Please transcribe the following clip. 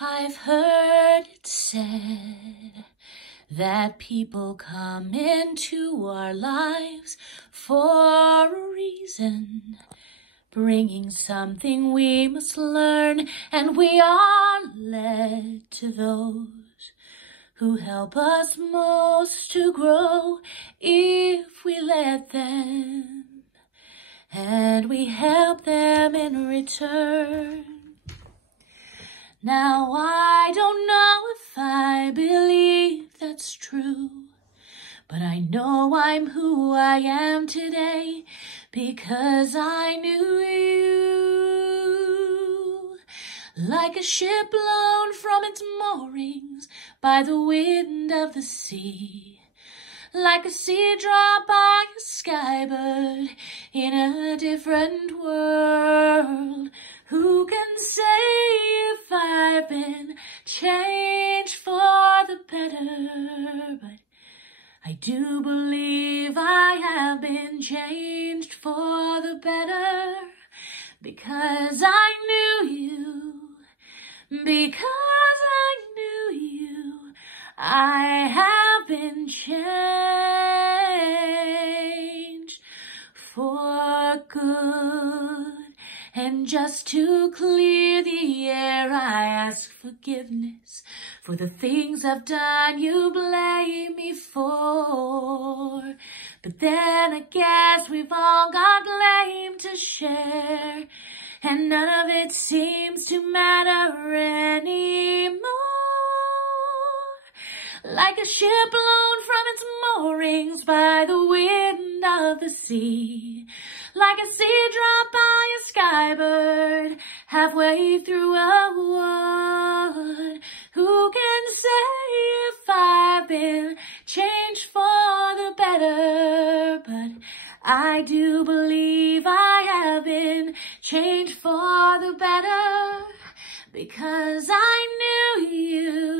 I've heard it said that people come into our lives for a reason, bringing something we must learn, and we are led to those who help us most to grow if we let them, and we help them in return. Now I don't know if I believe that's true, but I know I'm who I am today because I knew you. Like a ship blown from its moorings by the wind of the sea, like a sea drop by a skybird in a different world. Who can say if I've been changed for the better? But I do believe I have been changed for the better, because I knew you, because I knew you. I have been changed for good. And just to clear the air, I ask forgiveness for the things I've done you blame me for. But then I guess we've all got blame to share, and none of it seems to matter anymore. Like a ship blown from its moorings by the wind of the sea, like a sea drop by a skybird halfway through a wood. Who can say if I've been changed for the better? But I do believe I have been changed for the better, because I knew you.